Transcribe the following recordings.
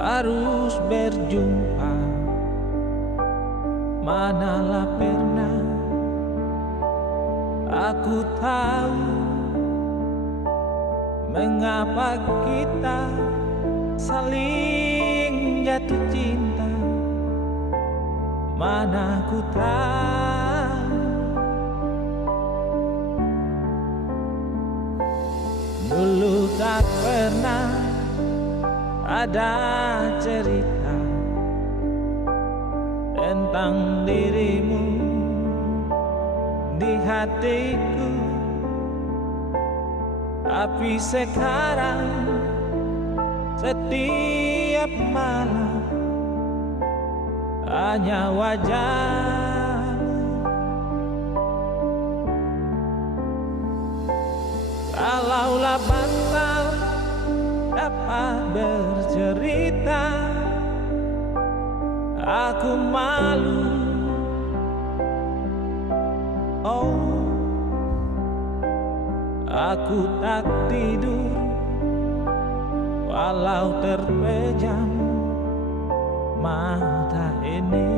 harus berjumpa. Manalah pernah aku tahu mengapa kita saling jatuh cinta. Mana ku tahu dulu tak pernah ada cerita tentang dirimu di hatiku. Tapi sekarang setiap malam hanya wajahmu. Kalaulah batal dapat bercerita, aku malu. Oh, aku tak tidur walau terpejam mata ini.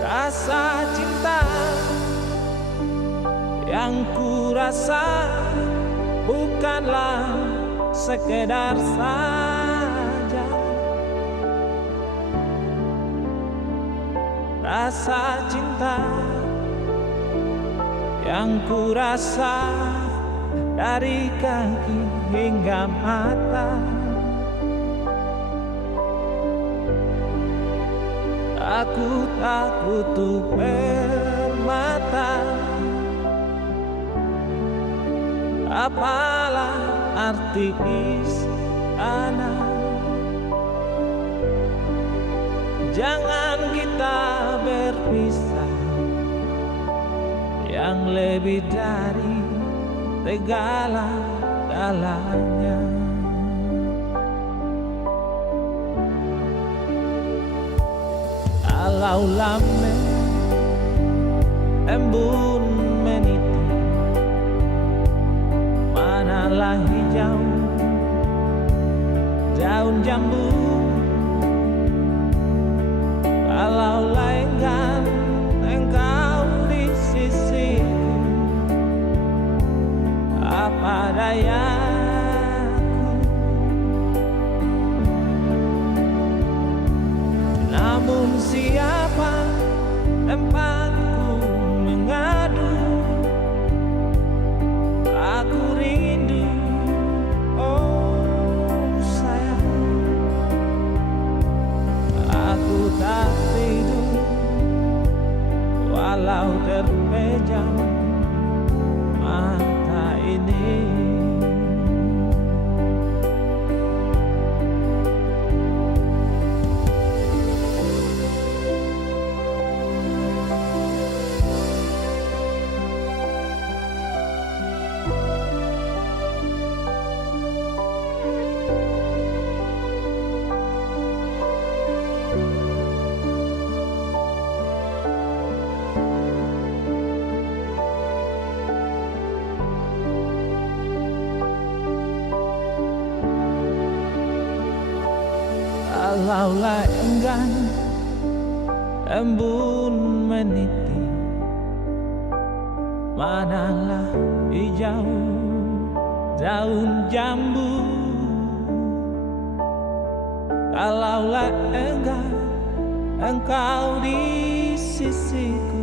Rasa cinta yang ku rasa bukanlah sekedar saja. Rasa cinta yang ku rasa dari kaki hingga mata. Aku tak butuh permata, apalah arti istana. Jangan kita berpisah, yang lebih dari segala-galanya. Kalaulah embun meniti, manalah hijau daun jambu. Kalaulah enggan engkau di sisiku, apa dayaku. Namun siapa tempatku mengadu, aku rindu. Oh sayang, aku tak tidur walau terpejam mata ini. Kalaulah enggan embun meniti, manalah hijau daun jambu. Kalaulah enggan engkau di sisiku,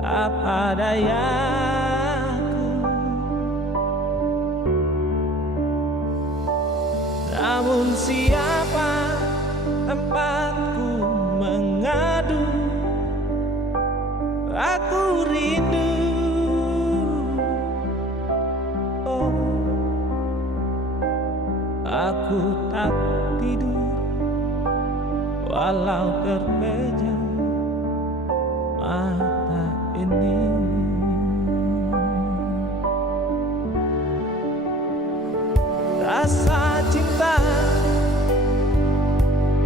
apa dayaku. Namun siapa tempatku mengadu, aku rindu. Oh, aku tak tidur walau terpejam mata ini. Rasa cinta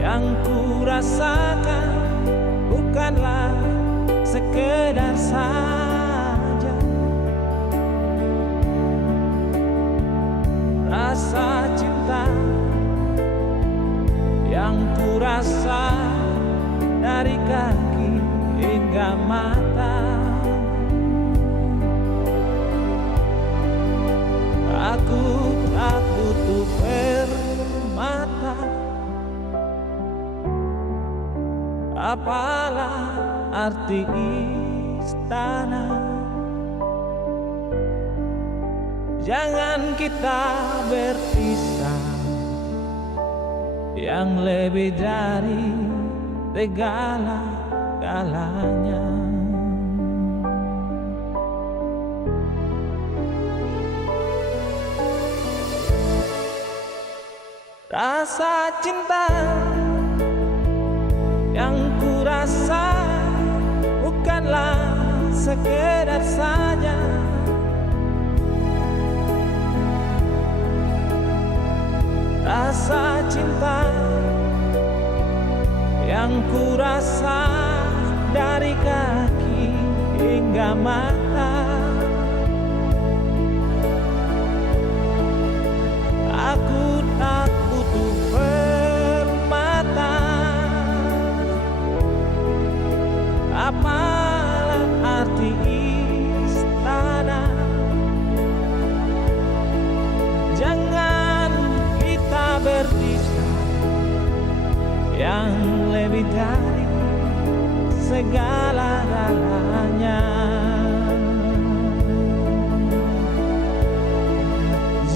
yang ku rasakan bukanlah sekedar saja. rasa dari kaki hingga mata. Aku tak butuh permata, apalah arti istana. Jangan kita berpisah, yang lebih dari segala-galanya. Rasa cinta yang ku rasa bukanlah sekedar saja rasa cinta yang ku rasa dari kaki hingga mata. Aku tak butuh permata, apalah arti istana. Jangan kita berpisah, yang lebih dari segala-galanya.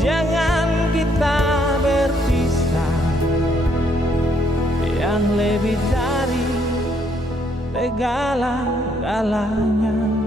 Jangan kita berpisah, yang lebih dari segala-galanya.